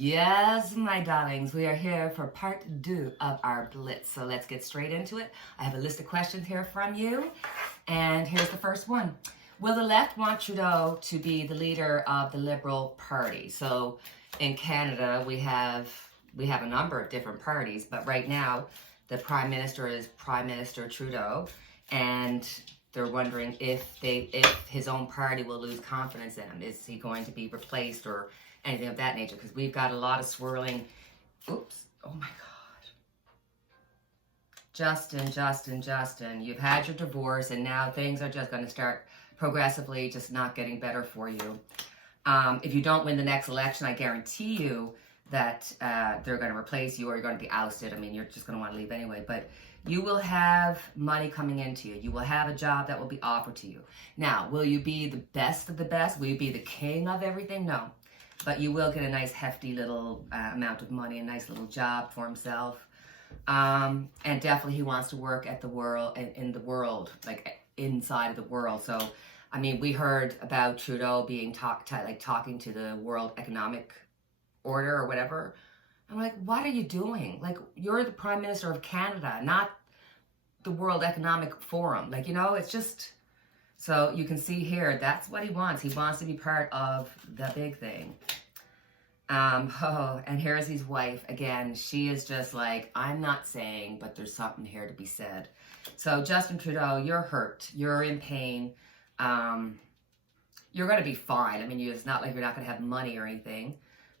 Yes, my darlings, we are here for part 2 of our Blitz. So let's get straight into it. I have a list of questions here from you, and here's the first one. Will the left want Trudeau to be the leader of the Liberal Party? So in Canada, we have a number of different parties, but right now the Prime Minister is Prime Minister Trudeau, and they're wondering if his own party will lose confidence in him. Is he going to be replaced or anything of that nature? Because we've got a lot of swirling. Oops. Oh my God. Justin, you've had your divorce and now things are just going to start progressively just not getting better for you. If you don't win the next election, I guarantee you that they're going to replace you or you're going to be ousted. I mean, you're just going to want to leave anyway. But you will have money coming into you. You will have a job that will be offered to you. Now, will you be the best of the best? Will you be the king of everything? No. But you will get a nice hefty little amount of money, a nice little job for himself. And definitely he wants to work at the world, in the world, like inside of the world. So, I mean, we heard about Trudeau being talking to the World Economic Order or whatever. I'm like, what are you doing? Like, you're the Prime Minister of Canada, not the World Economic Forum. Like, you know, it's just... So you can see here, that's what he wants. He wants to be part of the big thing. And here's his wife. Again, she is just like, I'm not saying, but there's something here to be said. So Justin Trudeau, you're hurt. You're in pain. You're going to be fine. I mean, it's not like you're not going to have money or anything.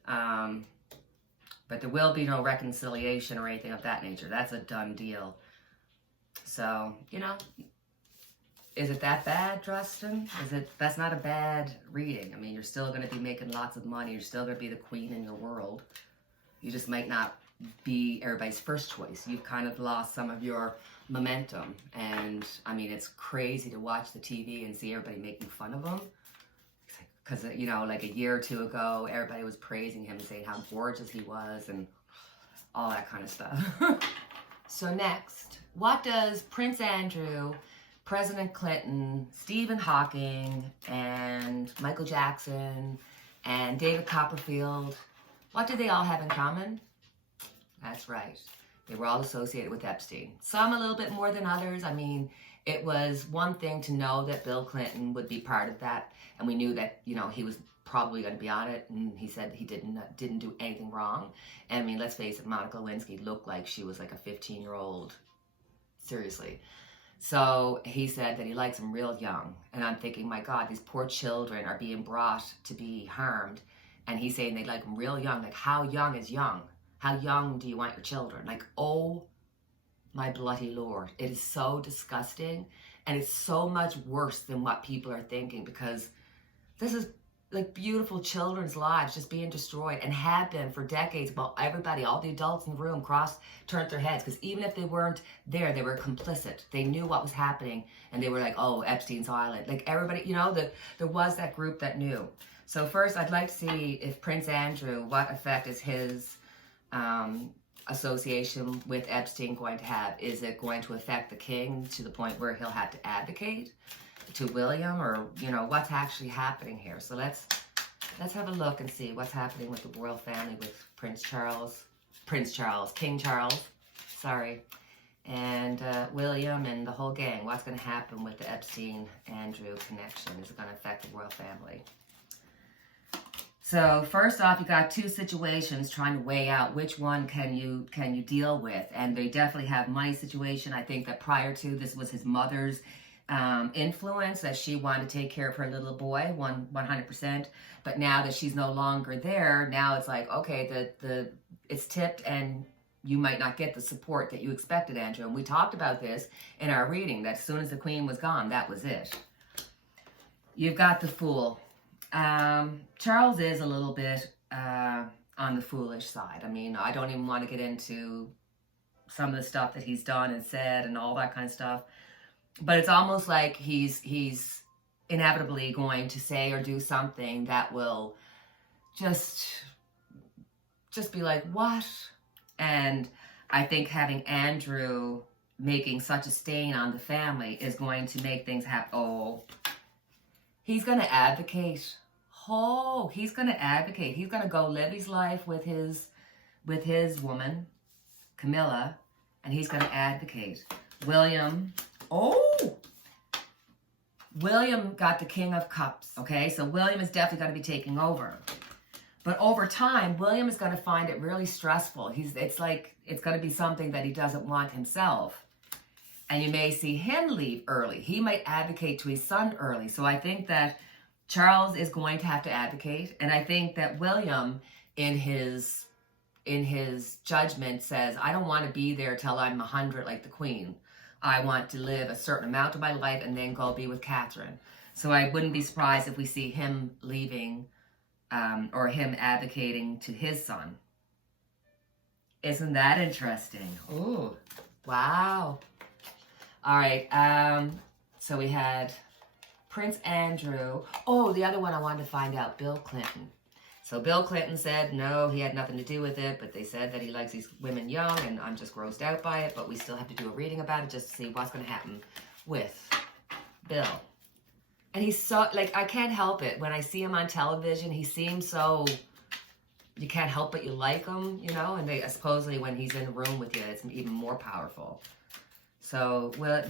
But there will be no reconciliation or anything of that nature. That's a done deal. So, you know... Is it that bad, Justin? That's not a bad reading. I mean, you're still going to be making lots of money. You're still going to be the queen in your world. You just might not be everybody's first choice. You've kind of lost some of your momentum. And, I mean, it's crazy to watch the TV and see everybody making fun of him. Because, you know, like a year or two ago, everybody was praising him and saying how gorgeous he was and all that kind of stuff. So next, what does Prince Andrew... President Clinton, Stephen Hawking, and Michael Jackson, and David Copperfield, what did they all have in common? That's right. They were all associated with Epstein. Some a little bit more than others. I mean, it was one thing to know that Bill Clinton would be part of that, and we knew that, you know, he was probably going to be on it, and he said he didn't do anything wrong. And I mean, let's face it, Monica Lewinsky looked like she was like a 15-year-old. Seriously. So he said that he likes them real young. And I'm thinking, my God, these poor children are being brought to be harmed. And he's saying they like them real young. Like, how young is young? How young do you want your children? Like, oh my bloody Lord. It is so disgusting. And it's so much worse than what people are thinking, because this is like beautiful children's lives just being destroyed, and have been for decades. Well, everybody, all the adults in the room turned their heads, because even if they weren't there, they were complicit. They knew what was happening, and they were like, oh, Epstein's Island. Like everybody, you know, there was that group that knew. So first, I'd like to see if Prince Andrew, what effect is his association with Epstein going to have? Is it going to affect the king to the point where he'll have to advocate to William, or, you know, what's actually happening here? So let's have a look and see what's happening with the royal family, with King Charles, sorry, and William and the whole gang. What's going to happen with the Epstein-Andrew connection? Is it going to affect the royal family? So first off, you got two situations trying to weigh out which one can you deal with, and they definitely have money situation. I think that prior to this was his mother's influence, that she wanted to take care of her little boy 100%. But now that she's no longer there, now it's like, okay, it's tipped, and you might not get the support that you expected, Andrew. And we talked about this in our reading, that as soon as the queen was gone, that was it. You've got the fool. Charles is a little bit on the foolish side. I mean, I don't even want to get into some of the stuff that he's done and said and all that kind of stuff. But it's almost like he's inevitably going to say or do something that will just be like, what? And I think having Andrew making such a stain on the family is going to make things happen. Oh, he's going to advocate. Oh, he's going to advocate. He's going to go live his life with his woman, Camilla, and he's going to advocate. William. Oh! William got the King of Cups, okay? So William is definitely going to be taking over. But over time, William is going to find it really stressful. It's like it's going to be something that he doesn't want himself. And you may see him leave early. He might advocate to his son early. So I think that Charles is going to have to advocate. And I think that William, in his judgment, says, I don't want to be there till I'm 100 like the Queen. I want to live a certain amount of my life and then go be with Catherine. So I wouldn't be surprised if we see him leaving or him advocating to his son. Isn't that interesting? Ooh, wow. All right, so we had Prince Andrew. Oh, the other one I wanted to find out, Bill Clinton. So Bill Clinton said no, he had nothing to do with it, but they said that he likes these women young, and I'm just grossed out by it, but we still have to do a reading about it just to see what's going to happen with Bill. And he's so, like, I can't help it. When I see him on television, he seems so, you can't help but you like him, you know, and they supposedly when he's in the room with you, it's even more powerful. So, well,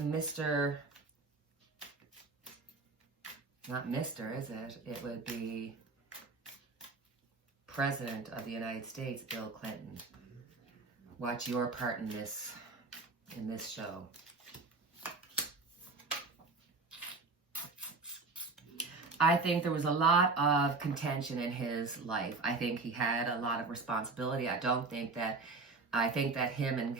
not Mr., is it? It would be President of the United States, Bill Clinton. Watch your part in this show. I think there was a lot of contention in his life. I think he had a lot of responsibility. I think that him and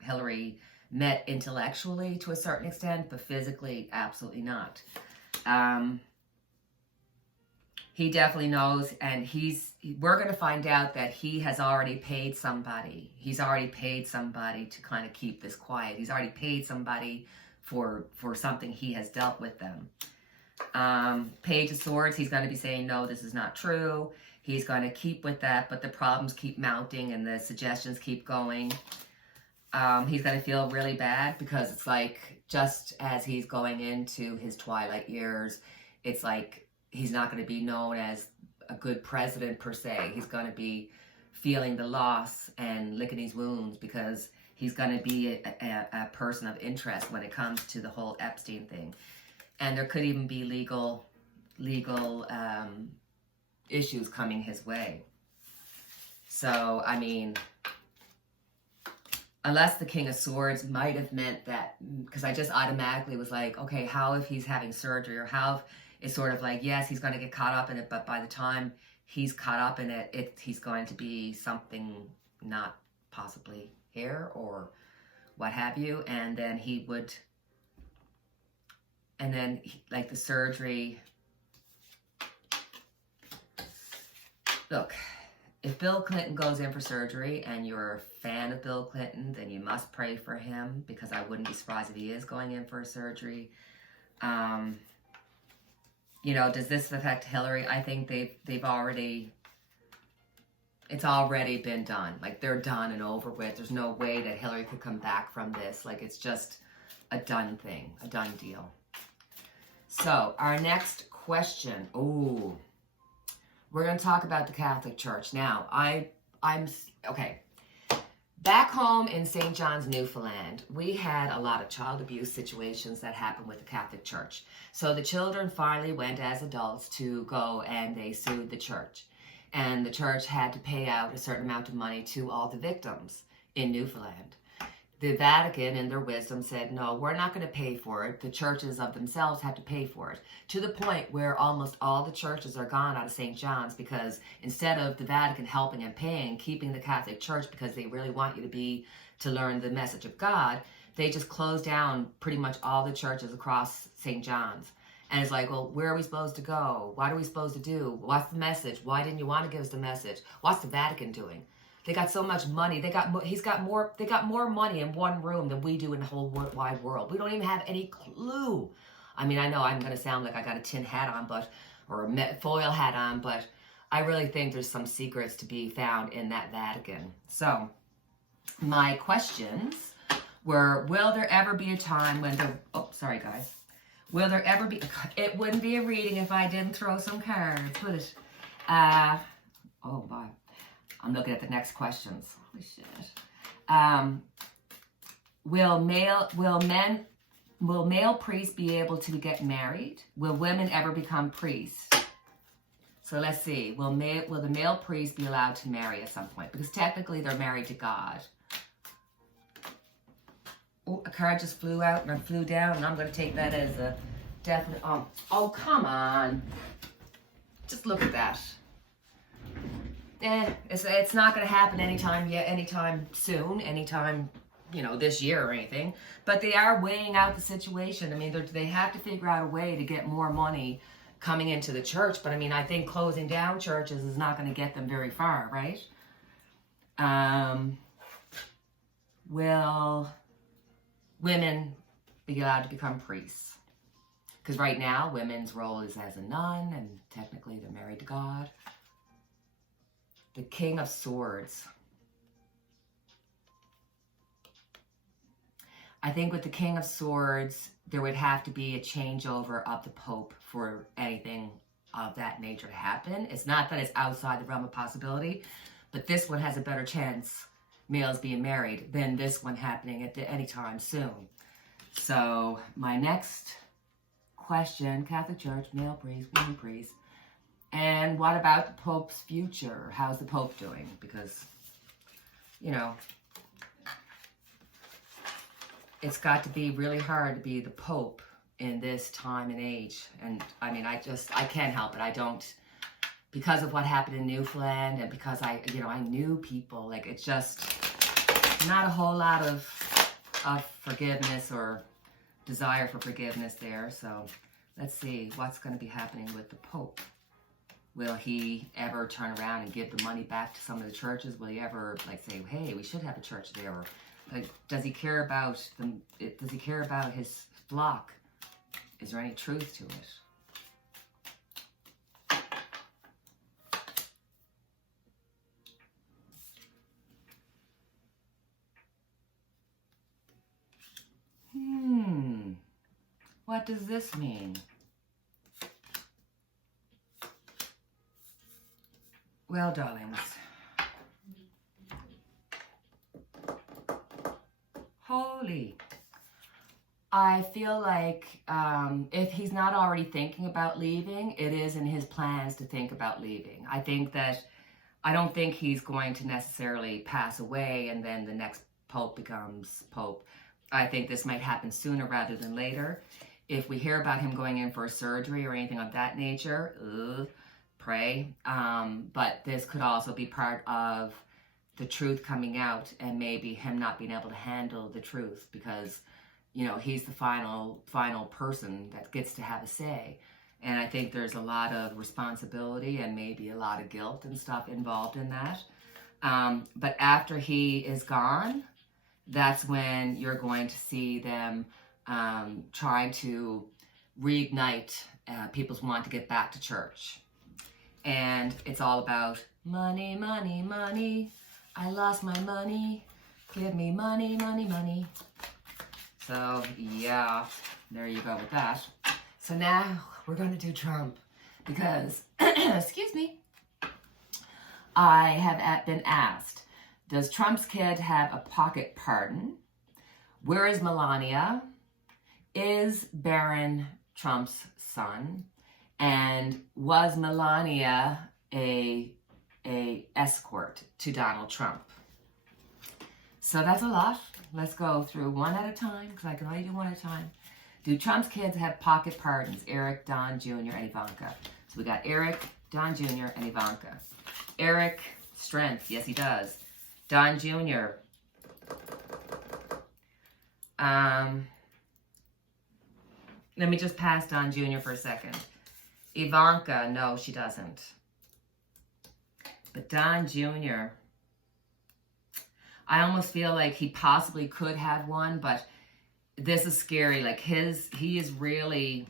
Hillary met intellectually to a certain extent, but physically, absolutely not. He definitely knows, and we're going to find out that he has already paid somebody. He's already paid somebody to kind of keep this quiet. He's already paid somebody for something he has dealt with them. Page of Swords, he's going to be saying, no, this is not true. He's going to keep with that, but the problems keep mounting and the suggestions keep going. He's going to feel really bad because it's like just as he's going into his twilight years, it's like he's not going to be known as a good president per se. He's going to be feeling the loss and licking his wounds because he's going to be a person of interest when it comes to the whole Epstein thing. And there could even be legal issues coming his way. So, I mean, unless the King of Swords might have meant that, because I just automatically was like, okay, how if he's having surgery, or how if it's sort of like, yes, he's going to get caught up in it, but by the time he's caught up in it, he's going to be something not possibly hair or what have you, and then he would, and then like the surgery. Look, if Bill Clinton goes in for surgery and you're a fan of Bill Clinton, then you must pray for him, because I wouldn't be surprised if he is going in for a surgery. You know, does this affect Hillary? I think they've already, it's already been done. Like, they're done and over with. There's no way that Hillary could come back from this. Like, it's just a done thing, a done deal. So, our next question. Ooh. We're going to talk about the Catholic Church. Now, I'm okay. Back home in St. John's, Newfoundland, we had a lot of child abuse situations that happened with the Catholic Church. So the children finally went as adults to go and they sued the church. And the church had to pay out a certain amount of money to all the victims in Newfoundland. The Vatican, in their wisdom, said, no, we're not going to pay for it. The churches of themselves have to pay for it. To the point where almost all the churches are gone out of St. John's, because instead of the Vatican helping and paying, keeping the Catholic Church because they really want you to learn the message of God, they just closed down pretty much all the churches across St. John's. And it's like, well, where are we supposed to go? What are we supposed to do? What's the message? Why didn't you want to give us the message? What's the Vatican doing? They got so much money. They got more money in one room than we do in the whole wide world. We don't even have any clue. I mean, I know I'm going to sound like I got a tin hat on, or a foil hat on, but I really think there's some secrets to be found in that Vatican. So, my questions were, will there ever be a time when Will there ever be, it wouldn't be a reading if I didn't throw some cards, would it? Oh boy, I'm looking at the next questions. Holy shit. Will male priests be able to get married? Will women ever become priests? So let's see. Will the male priest be allowed to marry at some point? Because technically they're married to God. Oh, a card just flew out and flew down, and I'm going to take that as a definite. Oh, come on. Just look at that. It's not going to happen anytime soon, anytime, this year or anything. But they are weighing out the situation. I mean, they have to figure out a way to get more money coming into the church. But I mean, I think closing down churches is not going to get them very far, right? Will women be allowed to become priests? Because right now, women's role is as a nun, and technically they're married to God. The King of Swords. I think with the King of Swords, there would have to be a changeover of the Pope for anything of that nature to happen. It's not that it's outside the realm of possibility, but this one has a better chance, males being married, than this one happening at any time soon. So my next question, Catholic Church, male priest, women priest. And what about the Pope's future? How's the Pope doing? Because, it's got to be really hard to be the Pope in this time and age. And I mean, I can't help it. I don't, because of what happened in Newfoundland, and because I knew people, like, it's just not a whole lot of forgiveness or desire for forgiveness there. So let's see what's going to be happening with the Pope. Will he ever turn around and give the money back to some of the churches? Will he ever say, hey, we should have a church there? Or does he care about them? Does he care about his flock? Is there any truth to it? What does this mean? Well, darlings, holy, I feel like if he's not already thinking about leaving, it is in his plans to think about leaving. I don't think he's going to necessarily pass away and then the next Pope becomes Pope. I think this might happen sooner rather than later. If we hear about him going in for a surgery or anything of that nature, pray. But this could also be part of the truth coming out, and maybe him not being able to handle the truth because, he's the final person that gets to have a say. And I think there's a lot of responsibility and maybe a lot of guilt and stuff involved in that. But after he is gone, that's when you're going to see them trying to reignite people's want to get back to church. And it's all about money, money, money. I lost my money. Give me money, money, money. So, yeah, there you go with that. So now we're going to do Trump because, excuse me, I have been asked, does Trump's kid have a pocket pardon? Where is Melania? Is Barron Trump's son? And was Melania a escort to Donald Trump? So that's a lot. Let's go through one at a time because I can only do one at a time. Do Trump's kids have pocket pardons? Eric, Don Jr., and Ivanka. So we got Eric, Don Jr., and Ivanka. Eric, strength. Yes, he does. Don Jr. Let me just pass Don Jr. for a second. Ivanka, no, she doesn't. But Don Jr., I almost feel like he possibly could have one, but this is scary. Like he is really,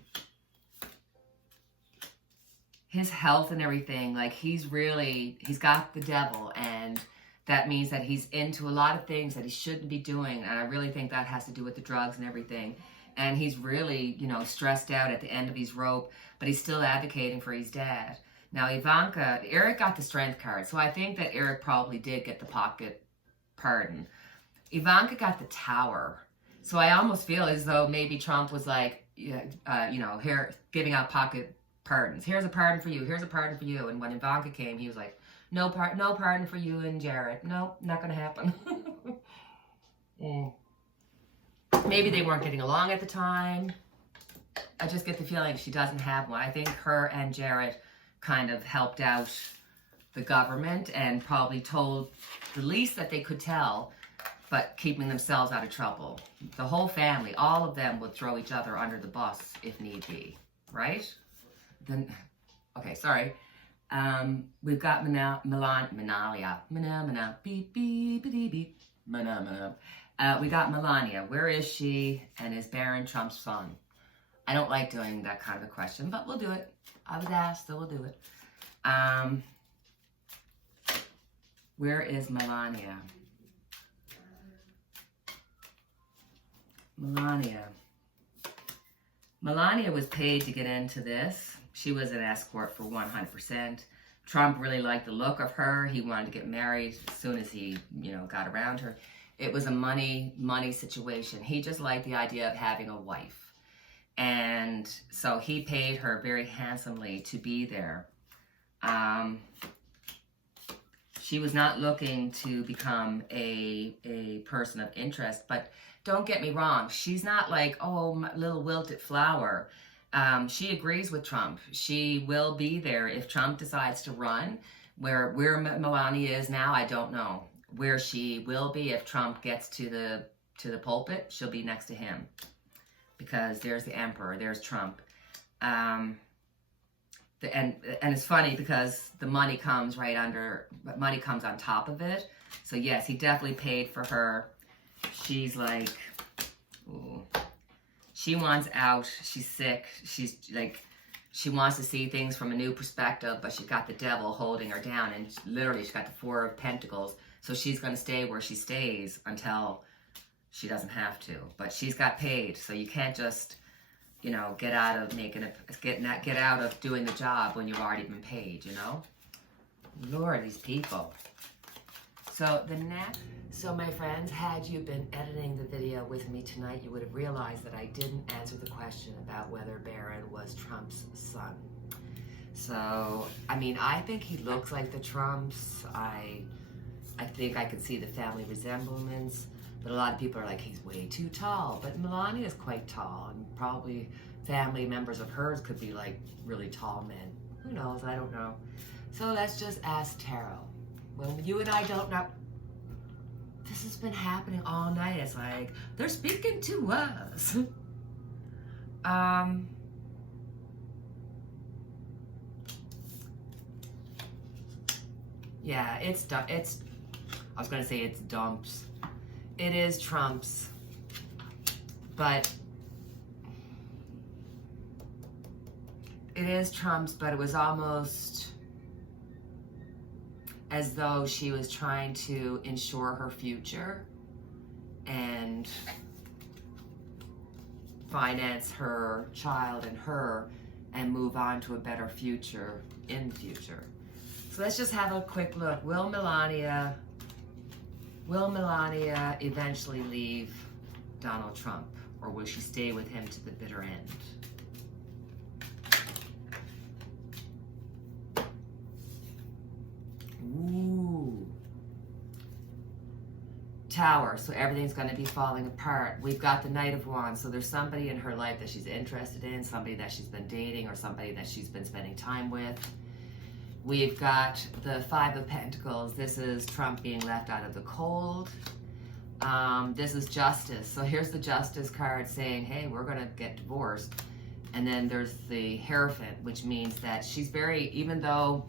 his health and everything, like he's got the devil, and that means that he's into a lot of things that he shouldn't be doing, and I really think that has to do with the drugs and everything. And he's really, you know, stressed out at the end of his rope, but he's still advocating for his dad. Now, Eric got the strength card, so I think that Eric probably did get the pocket pardon. Ivanka got the tower. So I almost feel as though maybe Trump was like, you know, here, giving out pocket pardons. Here's a pardon for you. Here's a pardon for you. And when Ivanka came, he was like, no pardon for you and Jared. No, not going to happen. Maybe they weren't getting along at the time. I just get the feeling she doesn't have one. I think her and Jared kind of helped out the government and probably told the least that they could tell, but keeping themselves out of trouble. The whole family, all of them would throw each other under the bus if need be, right? Then, okay, sorry. We've got Melania. Beep, beep, beep, beep. We got Melania. Where is she? And is Barron Trump's son? I don't like doing that kind of a question, but we'll do it. I was asked, so we'll do it. Where is Melania? Melania was paid to get into this. She was an escort for 100%. Trump really liked the look of her. He wanted to get married as soon as he, you know, got around her. It was a money situation. He just liked the idea of having a wife. And so he paid her very handsomely to be there. She was not looking to become a person of interest, but don't get me wrong. She's not like, oh, my little wilted flower. She agrees with Trump. She will be there if Trump decides to run. Where Melania is now, I don't know. Where she will be if Trump gets to the pulpit, she'll be next to him. Because there's the emperor, there's Trump. And it's funny because the money comes money comes on top of it. So yes, he definitely paid for her. She's like, ooh. She wants out. She's sick. She's like, she wants to see things from a new perspective, but she's got the devil holding her down, and literally she's got the Four of Pentacles. So she's going to stay where she stays until she doesn't have to. But she's got paid, so you can't just, you know, get out of doing the job when you've already been paid. You know, Lord, these people. So my friends, had you been editing the video with me tonight, you would have realized that I didn't answer the question about whether Barron was Trump's son. So, I mean, I think he looks like the Trumps. I think I could see the family resemblance, but a lot of people are like, he's way too tall. But Melania is quite tall, and probably family members of hers could be like really tall men. Who knows? I don't know. So let's just ask tarot. Well, you and I don't know. This has been happening all night. It's like, they're speaking to us. Yeah, I was going to say it's dumps. It is Trump's. But it was almost as though she was trying to ensure her future and finance her child and her and move on to a better future in the future. So let's just have a quick look. Will Melania eventually leave Donald Trump, or will she stay with him to the bitter end? Ooh. Tower, so everything's going to be falling apart. We've got the Knight of Wands, so there's somebody in her life that she's interested in, somebody that she's been dating, or somebody that she's been spending time with. We've got the Five of Pentacles. This is Trump being left out of the cold. This is Justice. So here's the Justice card saying, hey, we're going to get divorced. And then there's the Hierophant, which means that even though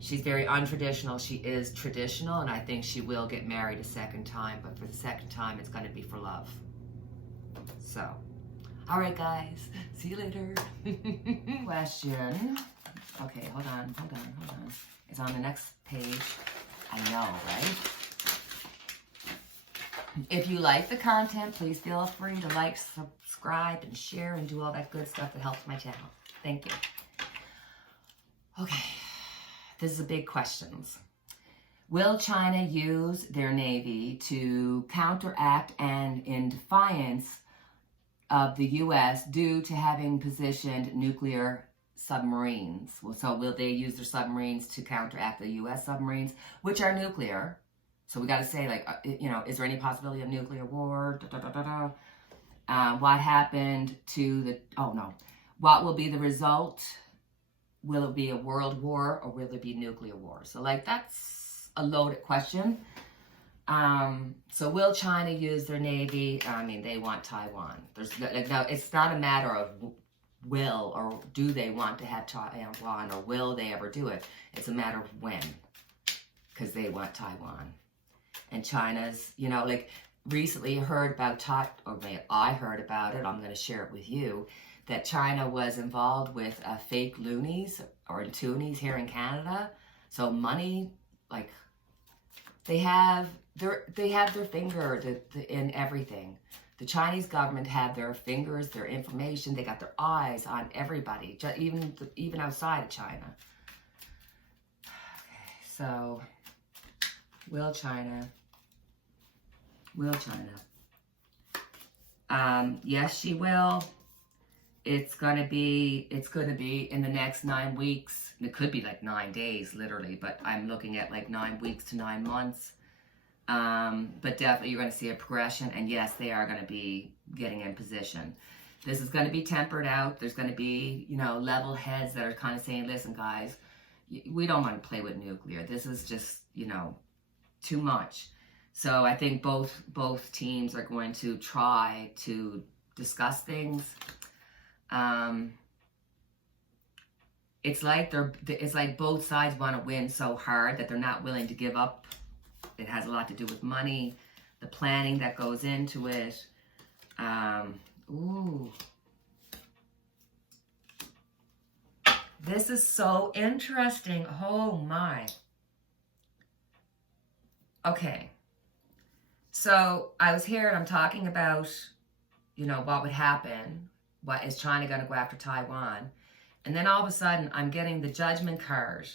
she's very untraditional, she is traditional, and I think she will get married a second time, but for the second time, it's going to be for love. So, all right, guys. See you later. Question. Okay, hold on. It's on the next page. I know, right? If you like the content, please feel free to like, subscribe, and share, and do all that good stuff that helps my channel. Thank you. Okay, this is a big question. Will China use their Navy to counteract and in defiance of the U.S. due to having positioned nuclear submarines? So will they use their submarines to counteract the U.S. submarines, which are nuclear? So we got to say, like, is there any possibility of nuclear war? What happened to the, what will be the result? Will it be a world war or will it be nuclear war? So, like, that's a loaded question. So will China use their Navy? I mean, they want Taiwan. No, it's not a matter of will or do they want to have Taiwan or will they ever do it. It's a matter of when, because they want Taiwan. And China's, like recently I heard about, I heard about it, I'm going to share it with you, that China was involved with fake loonies or toonies here in Canada. So money, like, they have their finger in everything. The Chinese government had their fingers, their information, they got their eyes on everybody, even outside of China. Okay, so will China? Yes, she will. It's gonna be in the next 9 weeks. It could be like 9 days, literally, but I'm looking at like 9 weeks to 9 months. But definitely you're gonna see a progression, and yes, they are gonna be getting in position. This is gonna be tempered out. There's gonna be, level heads that are kind of saying, listen, guys, we don't want to play with nuclear. This is just, too much. So I think both teams are going to try to discuss things. It's like both sides want to win so hard that they're not willing to give up. It has a lot to do with money, the planning that goes into it. This is so interesting. Oh my. Okay. So I was here and I'm talking about, what would happen. What is China going to go after Taiwan? And then all of a sudden I'm getting the judgment card.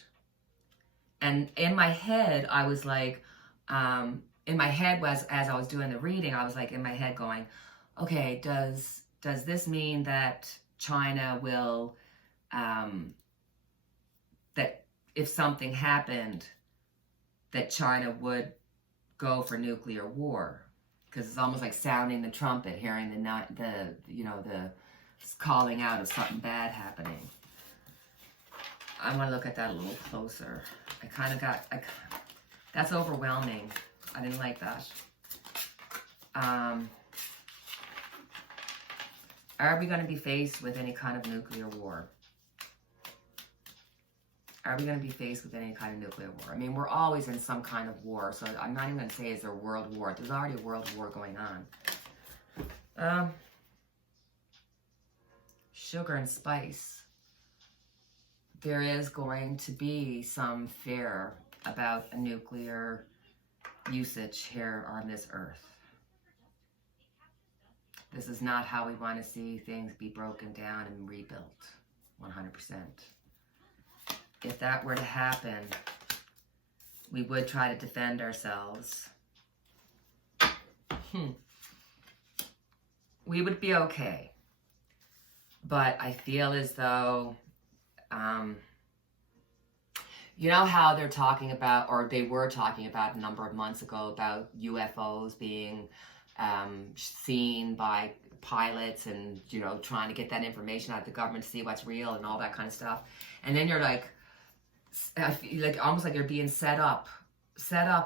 And in my head, I was like, as I was doing the reading, I was like in my head going, okay, does this mean that China will, that if something happened, that China would go for nuclear war? Because it's almost like sounding the trumpet, hearing the calling out of something bad happening. I want to look at that a little closer. That's overwhelming. I didn't like that. Are we going to be faced with any kind of nuclear war? Are we going to be faced with any kind of nuclear war? I mean, we're always in some kind of war, so I'm not even going to say is there a world war. There's already a world war going on. Sugar and spice. There is going to be some fear about a nuclear usage here on this earth. This is not how we want to see things be broken down and rebuilt, 100%. If that were to happen, we would try to defend ourselves. We would be okay. But I feel as though, how they're talking about, or they were talking about a number of months ago about UFOs being seen by pilots and, trying to get that information out of the government to see what's real and all that kind of stuff. And then you're like, I feel like almost like you're being set up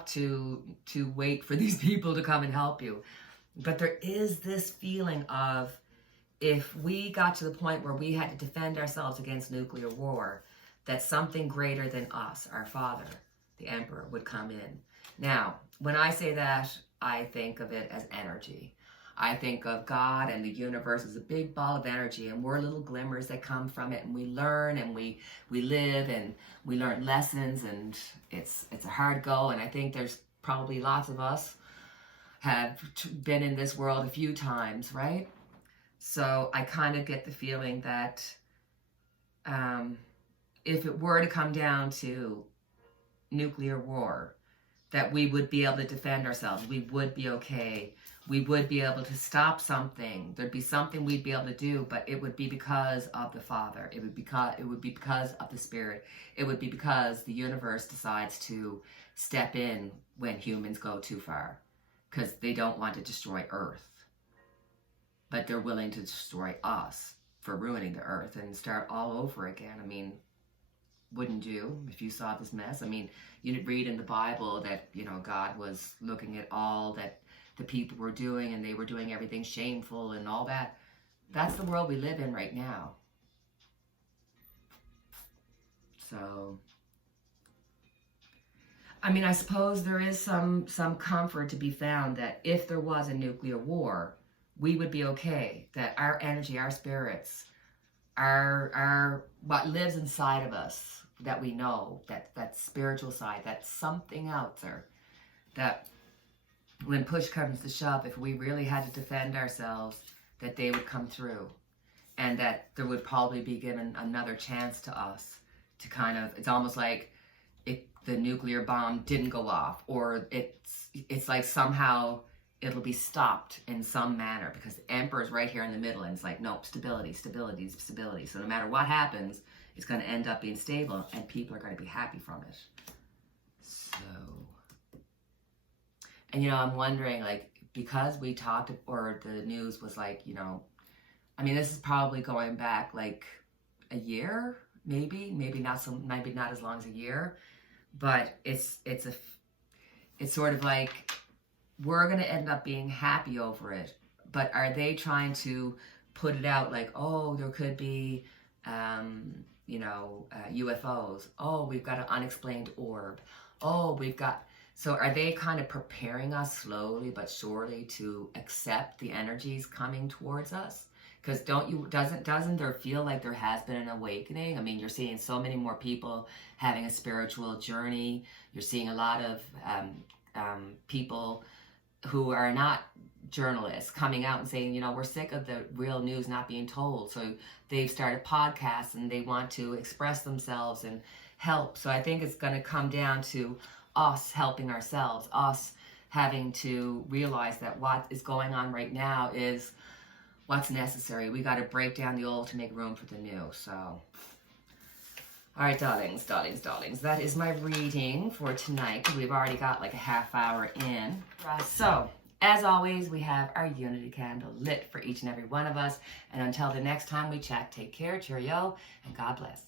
to wait for these people to come and help you. But there is this feeling of, if we got to the point where we had to defend ourselves against nuclear war, that something greater than us, our father, the emperor, would come in. Now, when I say that, I think of it as energy. I think of God and the universe as a big ball of energy, and we're little glimmers that come from it, and we learn, and we live, and we learn lessons, and it's a hard go, and I think there's probably lots of us have been in this world a few times, right? So I kind of get the feeling that if it were to come down to nuclear war, that we would be able to defend ourselves. We would be okay. We would be able to stop something. There'd be something we'd be able to do, but it would be because of the Father. It would be because of the Spirit. It would be because the universe decides to step in when humans go too far, because they don't want to destroy Earth, but they're willing to destroy us for ruining the Earth and start all over again. I mean, wouldn't you, if you saw this mess? I mean, you read in the Bible that, you know, God was looking at all that the people were doing, and they were doing everything shameful and all that. That's the world we live in right now. So, I mean, I suppose there is some comfort to be found that if there was a nuclear war, we would be okay. That our energy, our spirits, our what lives inside of us, that we know, that spiritual side, that's something out there, that when push comes to shove, if we really had to defend ourselves, that they would come through, and that there would probably be given another chance to us to kind of, it's almost like the nuclear bomb didn't go off, or it's like somehow it'll be stopped in some manner, because the emperor's right here in the middle, and it's like, nope, stability, stability, stability. So no matter what happens, it's going to end up being stable, and people are going to be happy from it. So, and you know, I'm wondering, like, because we talked, or the news was like, you know, I mean, this is probably going back like a year, maybe not as long as a year, but it's sort of like, we're going to end up being happy over it, but are they trying to put it out like, oh, there could be, UFOs. Oh, we've got an unexplained orb. Oh, so are they kind of preparing us slowly but surely to accept the energies coming towards us? Because doesn't there feel like there has been an awakening? I mean, you're seeing so many more people having a spiritual journey. You're seeing a lot of people who are not journalists coming out and saying, you know, we're sick of the real news not being told. So they've started podcasts, and they want to express themselves and help. So I think it's going to come down to us helping ourselves, us having to realize that what is going on right now is what's necessary. We got to break down the old to make room for the new. So, all right, darlings, that is my reading for tonight. We've already got like a half hour in. So, as always, we have our unity candle lit for each and every one of us. And until the next time we chat, take care, cheerio, and God bless.